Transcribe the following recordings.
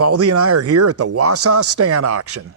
Valdi and I are here at the Wausau Stand Auction.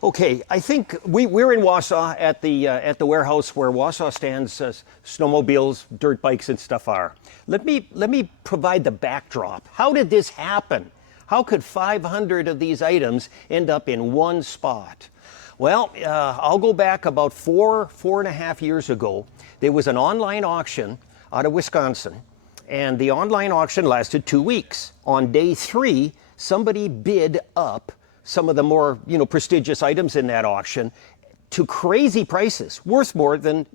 Okay, I think we're in Wausau at the warehouse where Wausau stands snowmobiles, dirt bikes, and stuff are. Let me provide the backdrop. How did this happen? How could 500 of these items end up in one spot? Well, I'll go back about four and a half years ago. There was an online auction out of Wisconsin, and the online auction lasted 2 weeks. On day 3, somebody bid up some of the more, prestigious items in that auction to crazy prices, worth more than,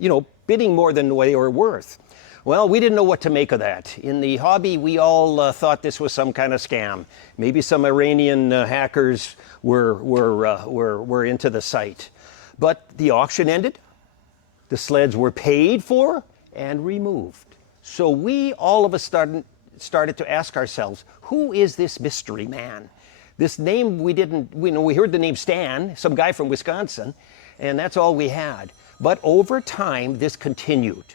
bidding more than they were worth. Well, we didn't know what to make of that. In the hobby, we all thought this was some kind of scam. Maybe some Iranian hackers were into the site. But the auction ended, the sleds were paid for and removed. So we all of a sudden started to ask ourselves, who is this mystery man? This name we heard the name Stan, some guy from Wisconsin, and that's all we had. But over time, this continued.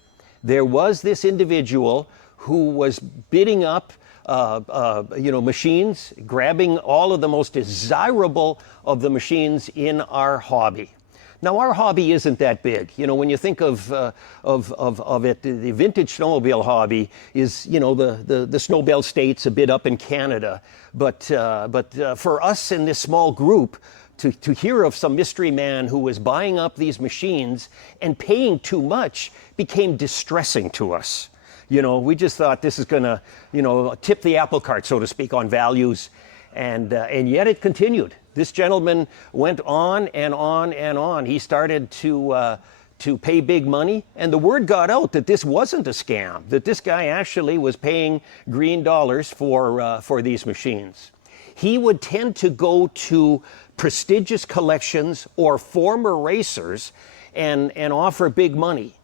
There was this individual who was bidding up, machines, grabbing all of the most desirable of the machines in our hobby. Now, our hobby isn't that big. When you think of it, the vintage snowmobile hobby is, the Snowbelt states a bit up in Canada. But for us in this small group, to hear of some mystery man who was buying up these machines and paying too much became distressing to us. We just thought this is going to, tip the apple cart, so to speak, on values. And yet it continued. This gentleman went on and on and on. He started to pay big money, and the word got out that this wasn't a scam, that this guy actually was paying green dollars for these machines. He would tend to go to prestigious collections or former racers and offer big money.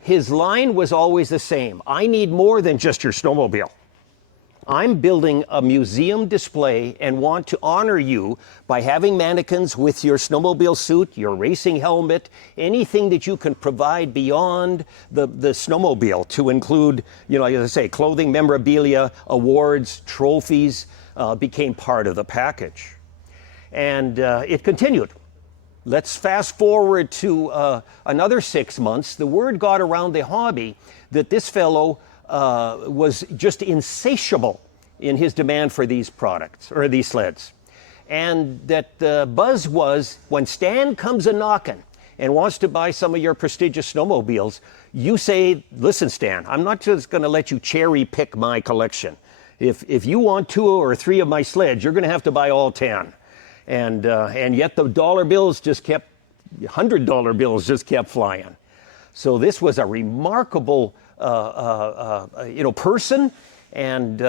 His line was always the same: I need more than just your snowmobile. I'm building a museum display and want to honor you by having mannequins with your snowmobile suit, your racing helmet, anything that you can provide beyond the snowmobile to include, as I say, clothing, memorabilia, awards, trophies, became part of the package. And it continued. Let's fast forward to another 6 months. The word got around the hobby that this fellow was just insatiable in his demand for these products, or these sleds. And that the buzz was, when Stan comes a-knocking and wants to buy some of your prestigious snowmobiles, you say, listen, Stan, I'm not just going to let you cherry pick my collection. If you want 2 or 3 of my sleds, you're going to have to buy all 10. And yet the dollar bills just kept, $100 bills just kept flying. So this was a remarkable person, and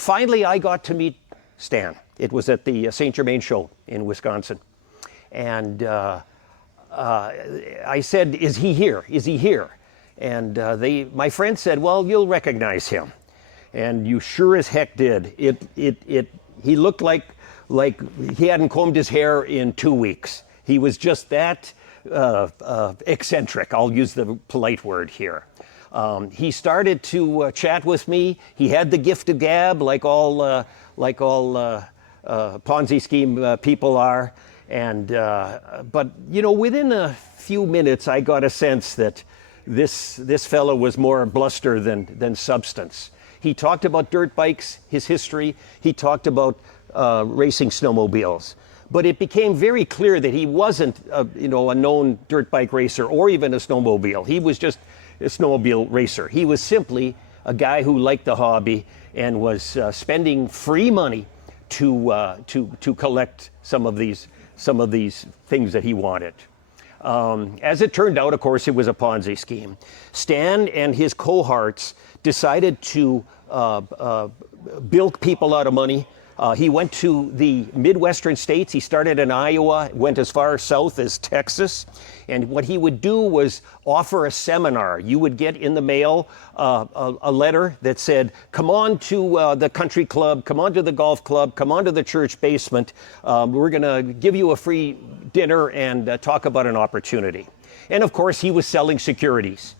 finally I got to meet Stan. It was at the St. Germain show in Wisconsin, and I said, "Is he here? Is he here?" And my friend said, "Well, you'll recognize him," and you sure as heck did. He looked like he hadn't combed his hair in 2 weeks. He was just that eccentric. I'll use the polite word here. He started to chat with me. He had the gift of gab, like all Ponzi scheme people are. But within a few minutes, I got a sense that this fellow was more bluster than substance. He talked about dirt bikes, his history. He talked about racing snowmobiles. But it became very clear that he wasn't a known dirt bike racer or even a snowmobile. He was just a snowmobile racer. He was simply a guy who liked the hobby and was spending free money to collect some of these things that he wanted. As it turned out, of course, it was a Ponzi scheme. Stan and his cohorts decided to bilk people out of money, He went to the Midwestern states. He started in Iowa, went as far south as Texas. And what he would do was offer a seminar. You would get in the mail a letter that said, come on to the country club, come on to the golf club, come on to the church basement. We're going to give you a free dinner and talk about an opportunity. And of course, he was selling securities.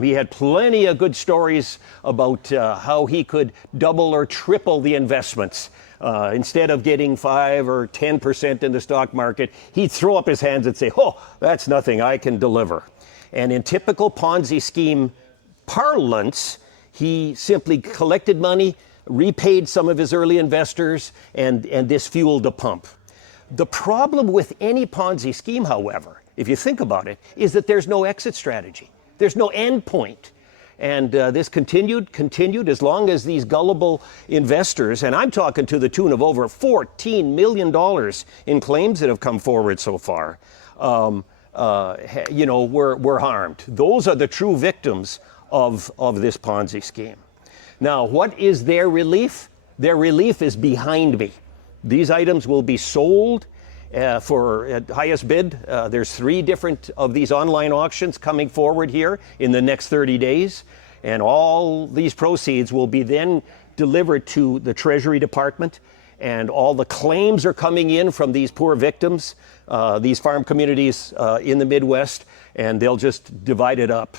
He had plenty of good stories about how he could double or triple the investments. Instead of getting 5 or 10% in the stock market, he'd throw up his hands and say, oh, that's nothing, I can deliver. And in typical Ponzi scheme parlance, he simply collected money, repaid some of his early investors, and this fueled the pump. The problem with any Ponzi scheme, however, if you think about it, is that there's no exit strategy. There's no end point. And this continued as long as these gullible investors, and I'm talking to the tune of over $14 million in claims that have come forward so far, were harmed. Those are the true victims of this Ponzi scheme. Now, what is their relief? Their relief is behind me. These items will be sold for highest bid. There's 3 different of these online auctions coming forward here in the next 30 days. And all these proceeds will be then delivered to the Treasury Department. And all the claims are coming in from these poor victims, these farm communities in the Midwest, and they'll just divide it up.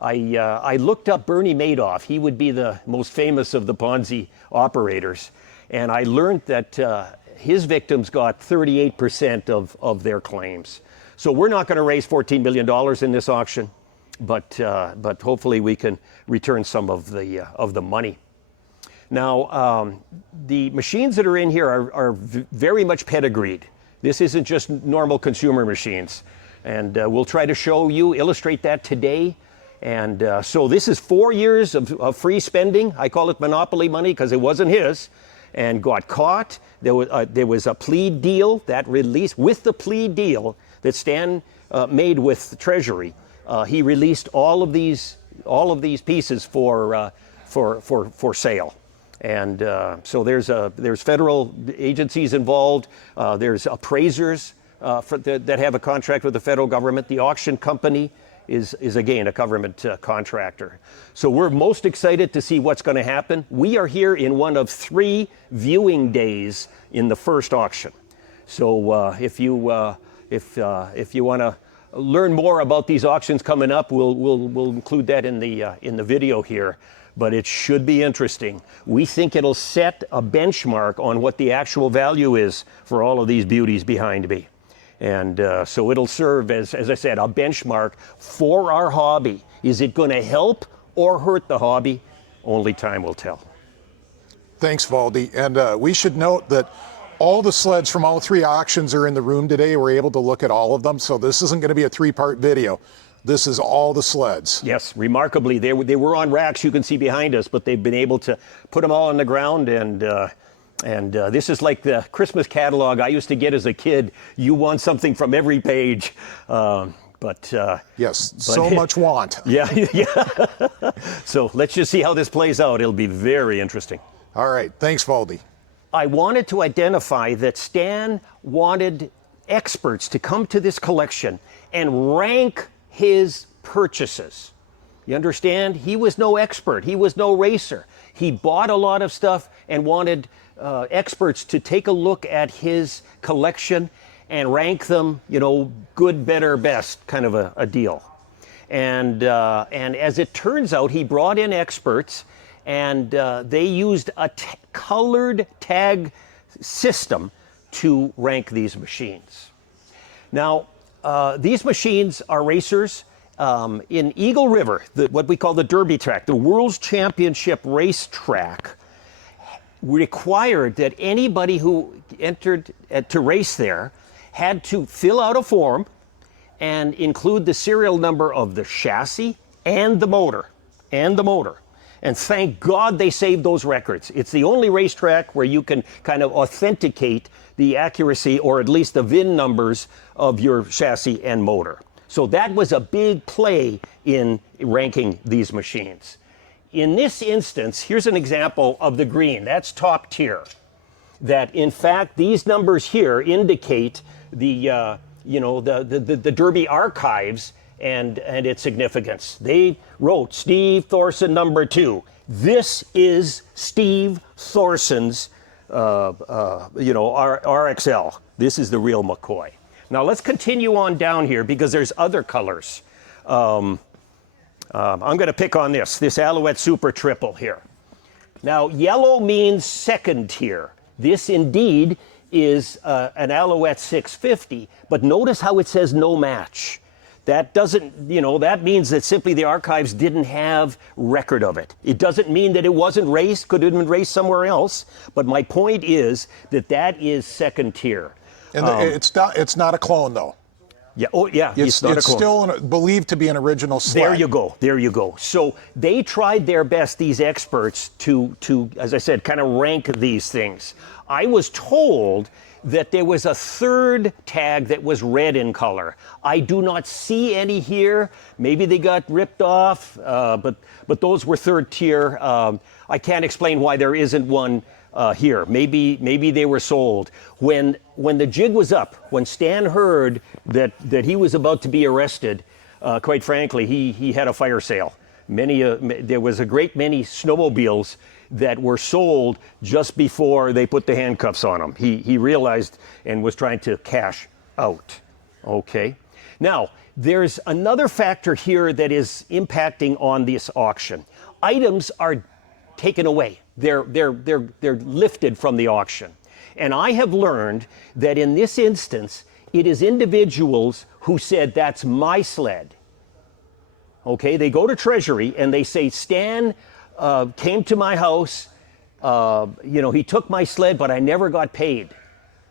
I looked up Bernie Madoff. He would be the most famous of the Ponzi operators. And I learned that his victims got 38% of their claims. So we're not going to raise $14 million in this auction, but hopefully we can return some of the money. Now, the machines that are in here are very much pedigreed. This isn't just normal consumer machines. And we'll try to illustrate that today. And so this is 4 years of free spending. I call it monopoly money because it wasn't his. And got caught. There was a plea deal that released. With the plea deal that Stan made with the Treasury, he released all of these pieces for sale. And so there's federal agencies involved. There's appraisers that have a contract with the federal government. The auction company is again a government contractor. So we're most excited to see what's going to happen. We are here in one of 3 viewing days in the first auction. So if you want to learn more about these auctions coming up, we'll include that in the video here. But it should be interesting. We think it'll set a benchmark on what the actual value is for all of these beauties behind me. And so it'll serve as I said, a benchmark for our hobby. Is it going to help or hurt the hobby? Only time will tell. Thanks, Valdi. And we should note that all the sleds from all 3 auctions are in the room today. We're able to look at all of them. So this isn't going to be a 3-part video. This is all the sleds. Yes, remarkably, they were on racks you can see behind us, but they've been able to put them all on the ground. And this is like the Christmas catalog I used to get as a kid. You want something from every page. Yes, so much want. Yeah. So let's just see how this plays out. It'll be very interesting. All right. Thanks, Valdi. I wanted to identify that Stan wanted experts to come to this collection and rank his purchases. You understand? He was no expert. He was no racer. He bought a lot of stuff and wanted experts to take a look at his collection and rank them, good, better, best, kind of a deal. And as it turns out, he brought in experts, and they used a colored tag system to rank these machines. Now, these machines are racers. In Eagle River, what we call the Derby track, the World's Championship racetrack, required that anybody who entered to race there had to fill out a form and include the serial number of the chassis and the motor. And thank God they saved those records. It's the only racetrack where you can kind of authenticate the accuracy, or at least the VIN numbers of your chassis and motor. So that was a big play in ranking these machines. in this instance, here's an example of the green. That's top tier. That in fact these numbers here indicate the the Derby archives and its significance. They wrote Steve Thorson #2. This is Steve Thorson's RXL. This is the real McCoy. Now let's continue on down here because there's other colors. I'm going to pick on this Alouette Super Triple here. Now yellow means second tier. This indeed is an Alouette 650, but notice how it says no match. That doesn't, that means that simply the archives didn't have record of it. It doesn't mean that it wasn't raced, could have been raced somewhere else, but my point is that is second tier. And it's not a clone though. Yeah. Oh, yeah. It's not a clone. still believed to be an original sled. There you go. There you go. So they tried their best, these experts, to as I said, kind of rank these things. I was told that there was a third tag that was red in color. I do not see any here. Maybe they got ripped off, but those were third tier. I can't explain why there isn't one here. Maybe they were sold. When the jig was up, when Stan heard that he was about to be arrested, quite frankly, he had a fire sale. There was a great many snowmobiles that were sold just before they put the handcuffs on him. He realized and was trying to cash out. Okay. Now, there's another factor here that is impacting on this auction. Items are taken away. They're lifted from the auction. And I have learned that in this instance, it is individuals who said, that's my sled. Okay, they go to Treasury and they say, Stan came to my house, he took my sled, but I never got paid.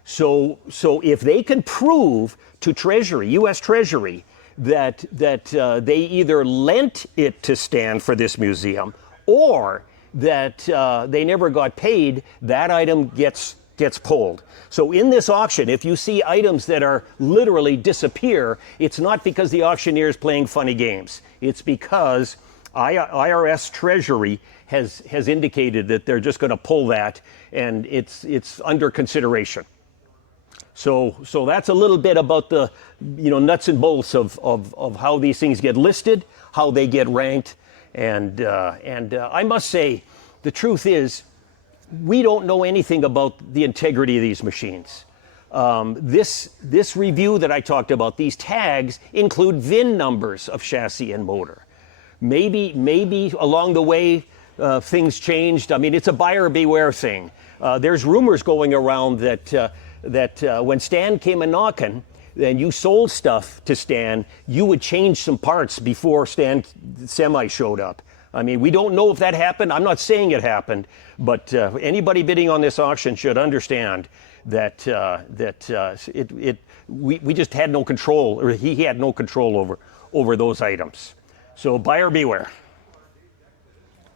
So if they can prove to Treasury, U.S. Treasury, that they either lent it to Stan for this museum or that they never got paid, that item gets pulled. So in this auction, if you see items that are literally disappear, it's not because the auctioneer is playing funny games. It's because IRS Treasury has indicated that they're just going to pull that, and it's under consideration. So that's a little bit about the nuts and bolts of how these things get listed, how they get ranked, and I must say, the truth is, we don't know anything about the integrity of these machines. This review that I talked about, these tags include VIN numbers of chassis and motor. Maybe along the way things changed. I mean, it's a buyer beware thing. There's rumors going around that when Stan came a knocking, and you sold stuff to Stan, you would change some parts before Stan Semi showed up. I mean, we don't know if that happened. I'm not saying it happened, but anybody bidding on this auction should understand that we just had no control, or he had no control over those items. So buyer beware.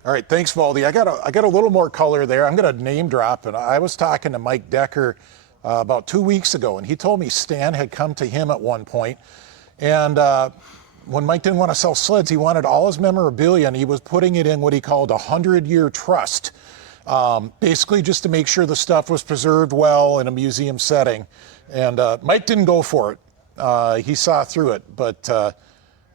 All right, thanks, Valdi. I got a little more color there. I'm going to name drop, and I was talking to Mike Decker about 2 weeks ago, and he told me Stan had come to him at one point, and when Mike didn't want to sell sleds, he wanted all his memorabilia, and he was putting it in what he called a 100-year trust, basically just to make sure the stuff was preserved well in a museum setting. And Mike didn't go for it. He saw through it, but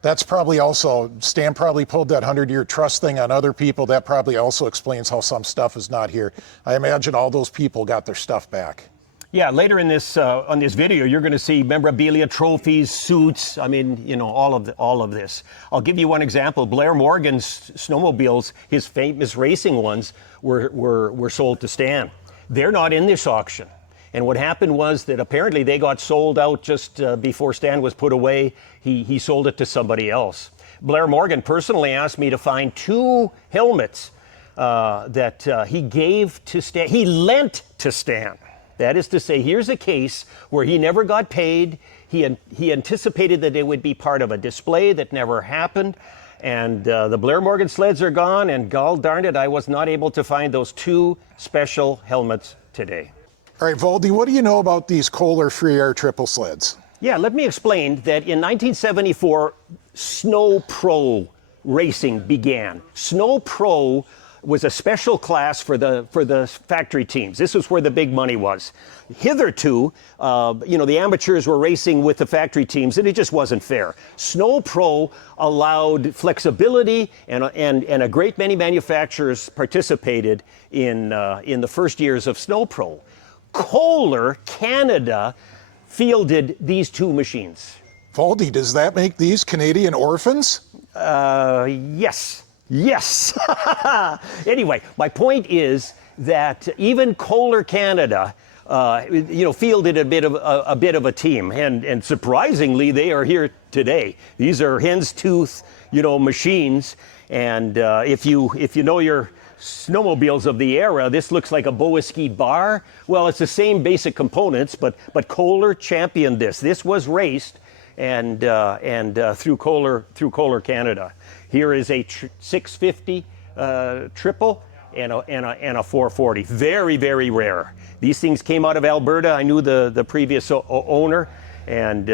that's probably also, Stan probably pulled that 100-year trust thing on other people. That probably also explains how some stuff is not here. I imagine all those people got their stuff back. Yeah, later in this on this video, you're going to see memorabilia, trophies, suits. I mean, all of this. I'll give you one example. Blair Morgan's snowmobiles, his famous racing ones, were sold to Stan. They're not in this auction. And what happened was that apparently they got sold out just before Stan was put away. He sold it to somebody else. Blair Morgan personally asked me to find 2 helmets that he gave to Stan. He lent to Stan. That is to say, here's a case where he never got paid. He anticipated that it would be part of a display that never happened. And the Blair Morgan sleds are gone, and gall darn it, I was not able to find those 2 special helmets today. All right, Valdi, what do you know about these Kohler free air triple sleds? Yeah, let me explain that in 1974, Snow Pro racing began. Snow Pro was a special class for the factory teams. This was where the big money was. Hitherto, the amateurs were racing with the factory teams, and it just wasn't fair. Snow Pro allowed flexibility, and a great many manufacturers participated in the first years of Snow Pro. Kohler, Canada, fielded these two machines. Valdi, does that make these Canadian orphans? Yes. Yes. Anyway, my point is that even Kohler Canada, fielded a bit of a team, and surprisingly, they are here today. These are hen's tooth, machines, and if you know your snowmobiles of the era, this looks like a Boa-ski bar. Well, it's the same basic components, but Kohler championed this. This was raced, and through Kohler Canada. Here is a 650 triple and a 440. Very, very rare. These things came out of Alberta. I knew the previous owner, and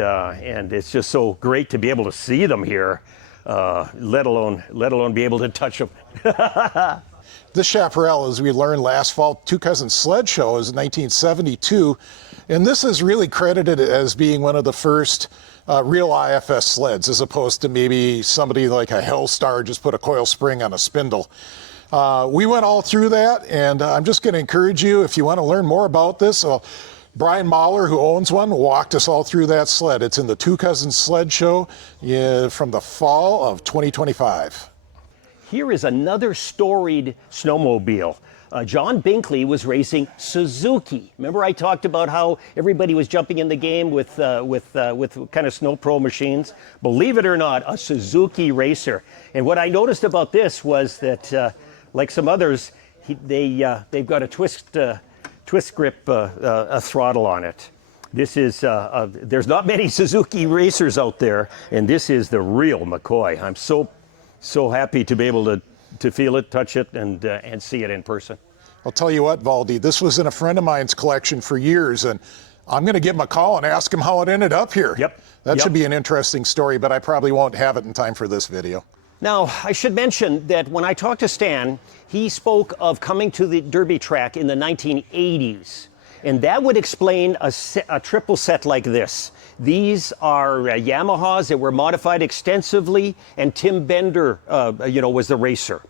it's just so great to be able to see them here, let alone be able to touch them. This chaparral, as we learned last fall, Two Cousins Sled Show, is 1972, and this is really credited as being one of the first real IFS sleds, as opposed to maybe somebody like a Hellstar just put a coil spring on a spindle. We went all through that, and I'm just going to encourage you, if you want to learn more about this, Brian Mahler, who owns one, walked us all through that sled. It's in the Two Cousins Sled Show from the fall of 2025. Here is another storied snowmobile. John Binkley was racing Suzuki. Remember I talked about how everybody was jumping in the game with kind of Snow Pro machines? Believe it or not, a Suzuki racer. And what I noticed about this was that, like some others, they've got a twist grip throttle on it. This is there's not many Suzuki racers out there, and this is the real McCoy. I'm so happy to be able to feel it, touch it, and see it in person. I'll tell you what, Valdi, this was in a friend of mine's collection for years, and I'm going to give him a call and ask him how it ended up here. Yep. That should be an interesting story, but I probably won't have it in time for this video. Now, I should mention that when I talked to Stan, he spoke of coming to the Derby track in the 1980s, and that would explain a triple set like this. These are Yamahas that were modified extensively, and Tim Bender, was the racer.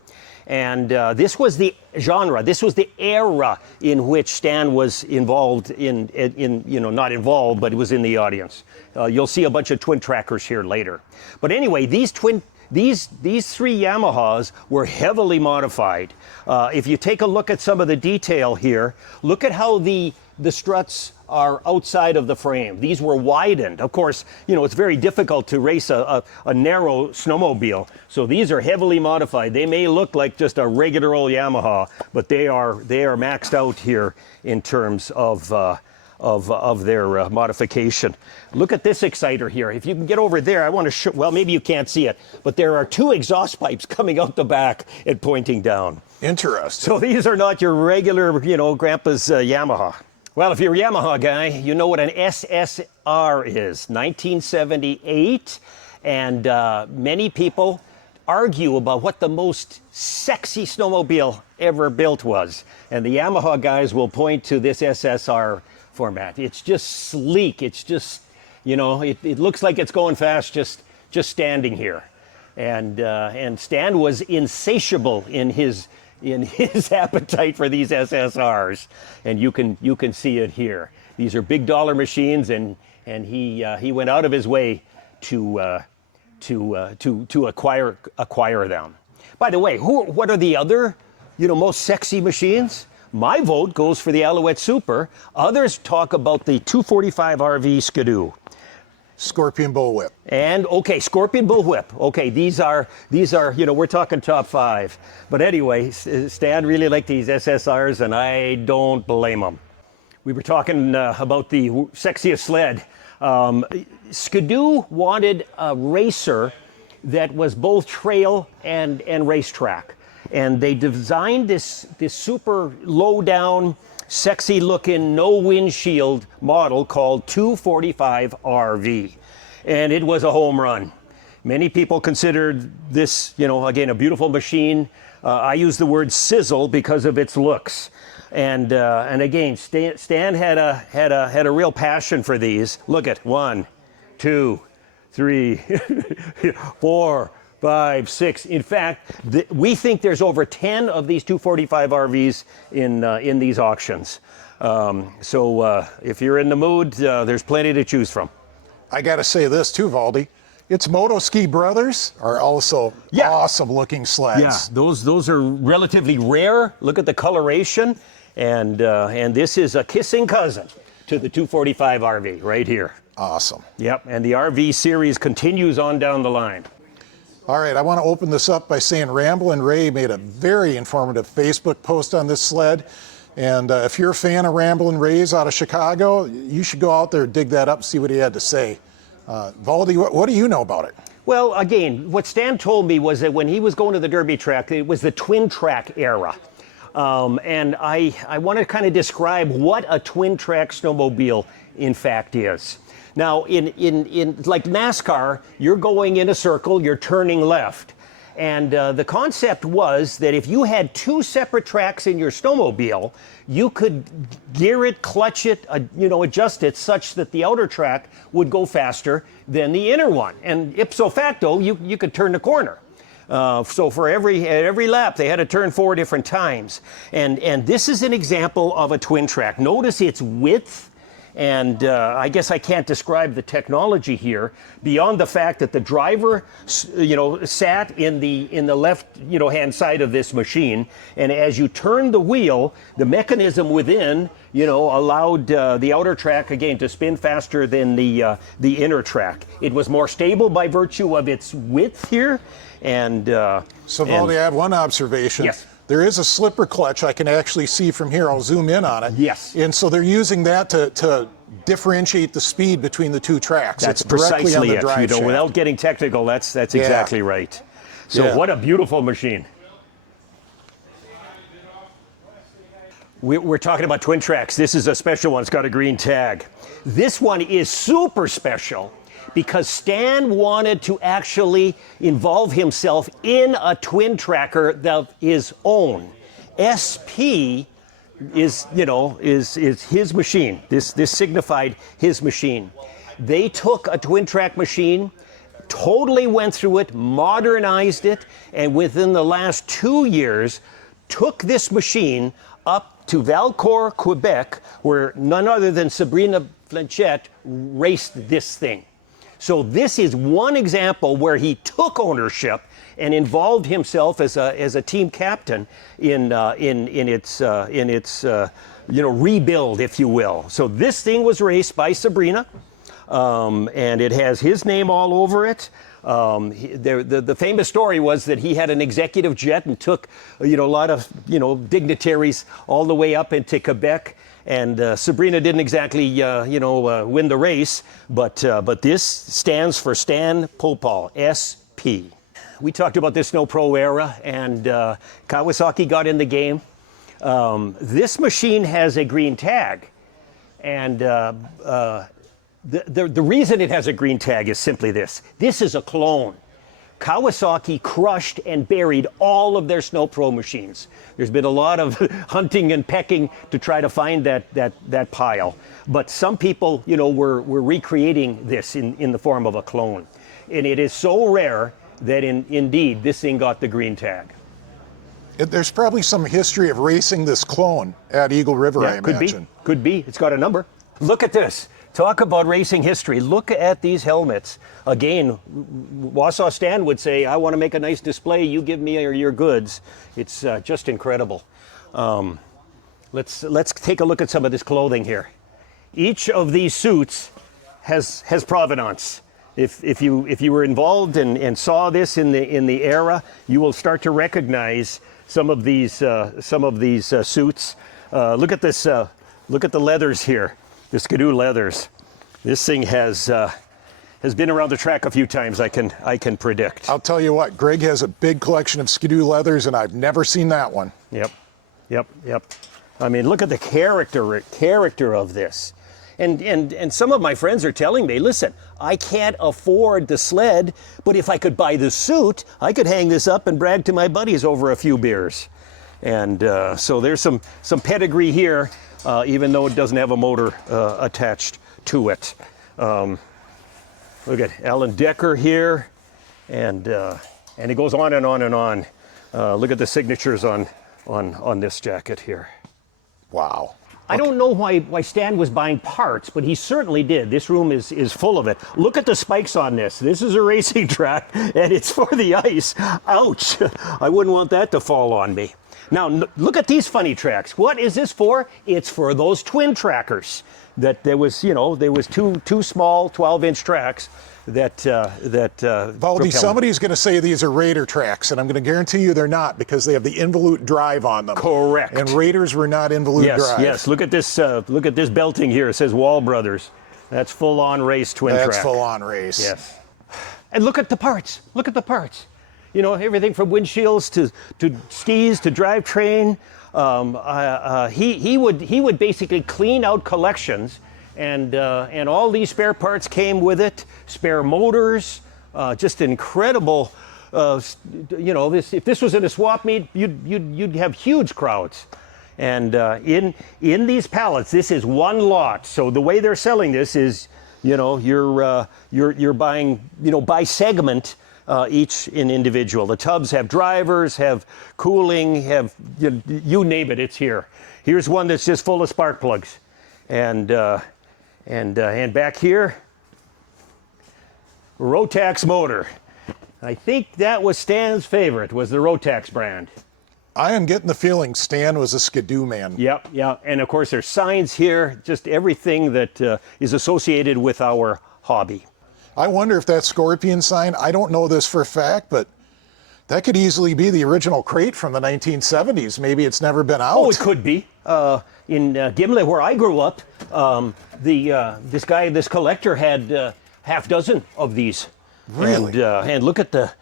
And this was the genre. This was the era in which Stan was involved not involved, but he was in the audience. You'll see a bunch of twin trackers here later. But anyway, these three Yamahas were heavily modified. If you take a look at some of the detail here, look at how the struts are outside of the frame. These were widened. Of course, it's very difficult to race a narrow snowmobile, so these are heavily modified. They may look like just a regular old Yamaha, but they are maxed out here in terms of their modification. Look at this exciter here. If you can get over there, I want to show, well, maybe you can't see it, but there are two exhaust pipes coming out the back and pointing down. Interesting. So these are not your regular, Grandpa's Yamaha. Well, if you're a Yamaha guy, you know what an SSR is. 1978, and many people argue about what the most sexy snowmobile ever built was. And the Yamaha guys will point to this SSR format. It's just sleek. It's just, it looks like it's going fast just standing here. And Stan was insatiable in his appetite for these SSRs, and you can see it here. These are big dollar machines, and he went out of his way to acquire them. By the way, what are the other most sexy machines? My vote goes for the Alouette Super. Others talk about the 245 RV Skidoo. Scorpion Bullwhip. And okay, Scorpion Bullwhip. Okay, these are we're talking top 5. But anyway, Stan really liked these SSRs, and I don't blame him. We were talking about the sexiest sled. Skidoo wanted a racer that was both trail and racetrack, and they designed this super low down, sexy looking, no windshield model called 245 RV. And it was a home run. Many people consider this, again, a beautiful machine. I use the word sizzle because of its looks. And again, Stan had a real passion for these. Look at 1, 2, 3, 4, 5, 6. In fact, we think there's over 10 of these 245 RVs in these auctions. So if you're in the mood, there's plenty to choose from. I got to say this too, Valdi. Its Moto Ski brothers are also awesome looking sleds. Yeah, those are relatively rare. Look at the coloration, and this is a kissing cousin to the 245 RV right here. Awesome. Yep, and the RV series continues on down the line. All right, I want to open this up by saying Ramblin' Ray made a very informative Facebook post on this sled. And if you're a fan of Ramblin' Ray's out of Chicago, you should go out there and dig that up, see what he had to say. Valdi, what do you know about it? Well, again, what Stan told me was that when he was going to the Derby track, it was the twin track era. And I want to kind of describe what a twin track snowmobile in fact is. Now, in like NASCAR, you're going in a circle, you're turning left. And the concept was that if you had 2 separate tracks in your snowmobile, you could gear it, clutch it, adjust it such that the outer track would go faster than the inner one. And ipso facto, you could turn the corner. So for every lap, they had to turn 4 different times. And this is an example of a twin track. Notice its width. And I guess I can't describe the technology here beyond the fact that the driver, sat in the left, hand side of this machine, and as you turn the wheel, the mechanism within, allowed the outer track again to spin faster than the inner track. It was more stable by virtue of its width here, and so Valdi, I have one observation. Yes. There is a slipper clutch I can actually see from here. I'll zoom in on it. Yes. And so they're using that to differentiate the speed between the 2 tracks. That's it's directly precisely on the it. drive shaft. Without getting technical, that's exactly right. So what a beautiful machine. We're talking about twin tracks. This is a special one. It's got a green tag. This one is super special because Stan wanted to actually involve himself in a twin tracker of his own. SP is his machine. This signified his machine. They took a twin track machine, totally went through it, modernized it, and within the last 2 years took this machine up to Valcourt, Quebec, where none other than Sabrina Blanchette raced this thing. So this is one example where he took ownership and involved himself as a team captain in its rebuild, if you will. So this thing was raced by Sabrina, and it has his name all over it. The famous story was that he had an executive jet and took a lot of dignitaries all the way up into Quebec. And Sabrina didn't exactly, win the race, but this stands for Stan Popal, SP. We talked about this Snow Pro era, and Kawasaki got in the game. This machine has a green tag, and the reason it has a green tag is simply this. This is a clone. Kawasaki crushed and buried all of their Snow Pro machines. There's been a lot of hunting and pecking to try to find that pile. But some people, were recreating this in the form of a clone. And it is so rare that indeed this thing got the green tag. There's probably some history of racing this clone at Eagle River, I imagine. Could be. It's got a number. Look at this. Talk about racing history. Look at these helmets. Again, Wausau Stan would say, I want to make a nice display. You give me your goods. It's just incredible. Let's take a look at some of this clothing here. Each of these suits has provenance. If you were involved and saw this in the era, you will start to recognize some of these suits. Look at this. Look at the leathers here. The Skidoo leathers. This thing has been around the track a few times, I can predict. I'll tell you what, Greg has a big collection of Skidoo leathers, and I've never seen that one. Yep. I mean, look at the character of this. And some of my friends are telling me, listen, I can't afford the sled, but if I could buy the suit, I could hang this up and brag to my buddies over a few beers. And so there's some pedigree here, even though it doesn't have a motor attached to it. Look at Alan Decker here, and it goes on and on and on. Look at the signatures on this jacket here. Wow. I don't know why Stan was buying parts, but he certainly did. This room is full of it. Look at the spikes on this. This is a racing track, and it's for the ice. Ouch! I wouldn't want that to fall on me. Now, look at these funny tracks. What is this for? It's for those twin trackers. That there was two small 12-inch tracks that Valdi, propelled. somebody's going to say these are Raider tracks, and I'm going to guarantee you they're not, because they have the involute drive on them. Correct. And Raiders were not involute drive. Yes. Look at this belting here. It says Wall Brothers. That's full-on race twin track. That's full-on race. Yes. And look at the parts. Look at the parts. You know, everything from windshields to skis to drivetrain. He would basically clean out collections, and all these spare parts came with it. Spare motors, just incredible. You know, if this was in a swap meet, you'd have huge crowds. And in these pallets, this is one lot. So the way they're selling this is, you know, you're buying, you know, by segment. Each in individual. The tubs have drivers, have cooling, have you name it, it's here. Here's one that's just full of spark plugs, and back here, Rotax motor. I think that was Stan's favorite, was the Rotax brand. I am getting the feeling Stan was a skidoo man. Yep, yeah, and of course there's signs here, just everything that is associated with our hobby. I wonder if that scorpion sign, I don't know this for a fact, but that could easily be the original crate from the 1970s. Maybe it's never been out. Oh, it could be. In Gimli, where I grew up, this collector had half dozen of these. Really? And look at the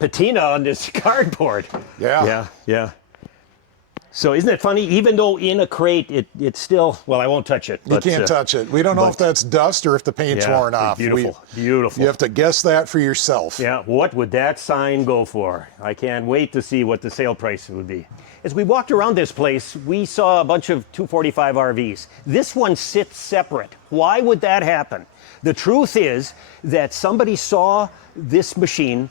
patina on this cardboard. Yeah. Yeah. So isn't it funny? Even though in a crate, it's still, well, I won't touch it. You can't touch it. We don't know if that's dust or if the paint's worn off. Beautiful. Beautiful. You have to guess that for yourself. Yeah, what would that sign go for? I can't wait to see what the sale price would be. As we walked around this place, we saw a bunch of 245 RVs. This one sits separate. Why would that happen? The truth is that somebody saw this machine,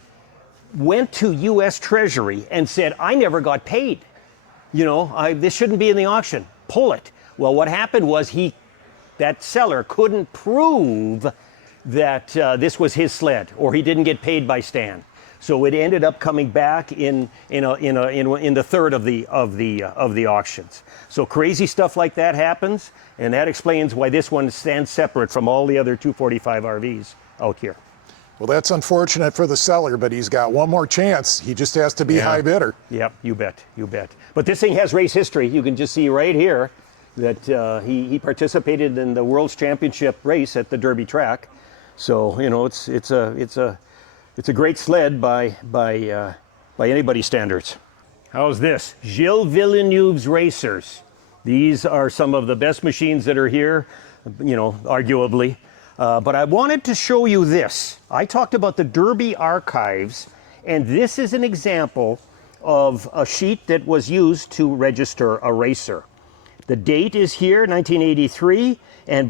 went to U.S. Treasury and said, I never got paid. You know, this shouldn't be in the auction. Pull it. Well, what happened was that seller couldn't prove that this was his sled, or he didn't get paid by Stan. So it ended up coming back in the third of the auctions. So crazy stuff like that happens, and that explains why this one stands separate from all the other 245 RVs out here. Well, that's unfortunate for the seller, but he's got one more chance. He just has to be high bidder. Yep, you bet. But this thing has race history. You can just see right here that he participated in the World's Championship race at the Derby track. So, you know, it's a great sled by anybody's standards. How's this? Gilles Villeneuve's Racers. These are some of the best machines that are here, you know, arguably. But I wanted to show you this. I talked about the Derby archives, and this is an example of a sheet that was used to register a racer. The date is here, 1983,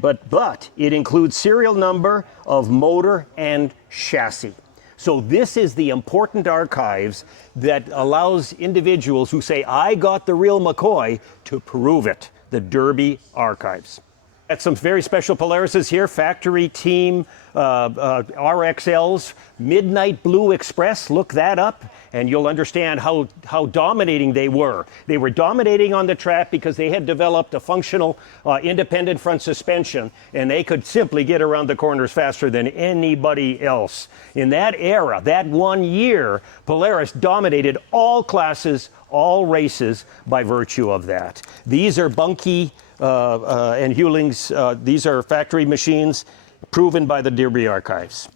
but it includes serial number of motor and chassis. So this is the important archives that allows individuals who say, I got the real McCoy, to prove it, the Derby archives. Got some very special Polarises here, factory team, RXLs, Midnight Blue Express, look that up, and you'll understand how dominating they were. They were dominating on the track because they had developed a functional independent front suspension, and they could simply get around the corners faster than anybody else. In that era, that 1 year, Polaris dominated all classes, all races by virtue of that. These are Bunky and Hewlings. These are factory machines proven by the Derby archives.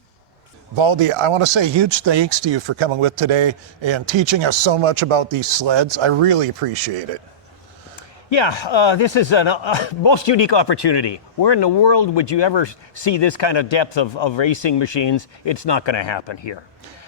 Valdi, I want to say huge thanks to you for coming with today and teaching us so much about these sleds. I really appreciate it. Yeah, this is a most unique opportunity. Where in the world would you ever see this kind of depth of racing machines? It's not going to happen here.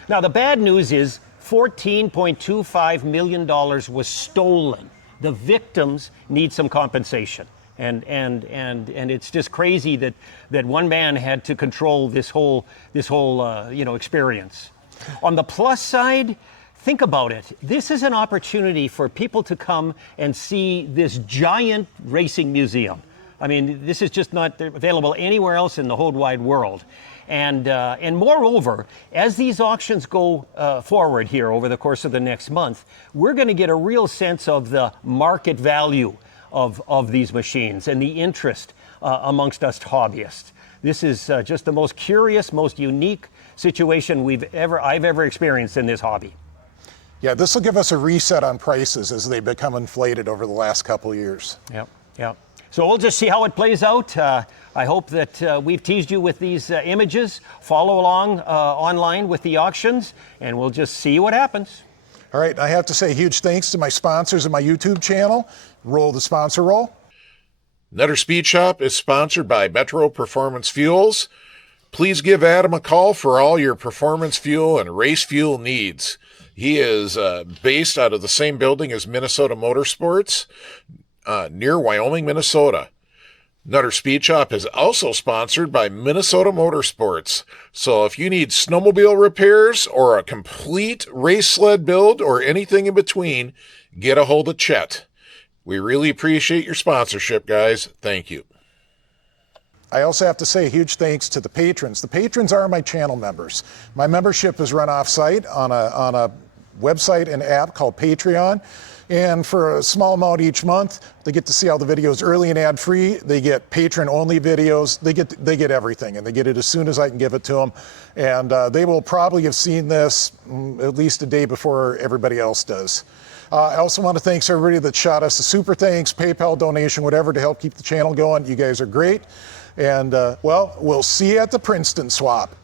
Now, the bad news is $14.25 million was stolen. The victims need some compensation. And it's just crazy that one man had to control this whole experience. On the plus side, think about it. This is an opportunity for people to come and see this giant racing museum. I mean, this is just not available anywhere else in the whole wide world. And moreover, as these auctions go forward here over the course of the next month, we're going to get a real sense of the market value of these machines and the interest amongst us hobbyists. This is just the most curious, most unique situation I've ever experienced in this hobby. Yeah, this will give us a reset on prices as they become inflated over the last couple of years. Yep. So we'll just see how it plays out. I hope that we've teased you with these images. Follow along online with the auctions, and we'll just see what happens. All right, I have to say huge thanks to my sponsors of my YouTube channel. Roll the sponsor roll. Nutter Speed Shop is sponsored by Metro Performance Fuels. Please give Adam a call for all your performance fuel and race fuel needs. He is based out of the same building as Minnesota Motorsports, near Wyoming, Minnesota. Nutter Speed Shop is also sponsored by Minnesota Motorsports. So if you need snowmobile repairs or a complete race sled build or anything in between, get a hold of Chet. We really appreciate your sponsorship, guys. Thank you. I also have to say a huge thanks to the patrons. The patrons are my channel members. My membership is run off-site on a website and app called Patreon. And for a small amount each month, they get to see all the videos early and ad-free. They get patron-only videos. They get everything, and they get it as soon as I can give it to them. And they will probably have seen this at least a day before everybody else does. I also want to thank everybody that shot us a super thanks, PayPal donation, whatever, to help keep the channel going. You guys are great. And, well, we'll see you at the Princeton swap.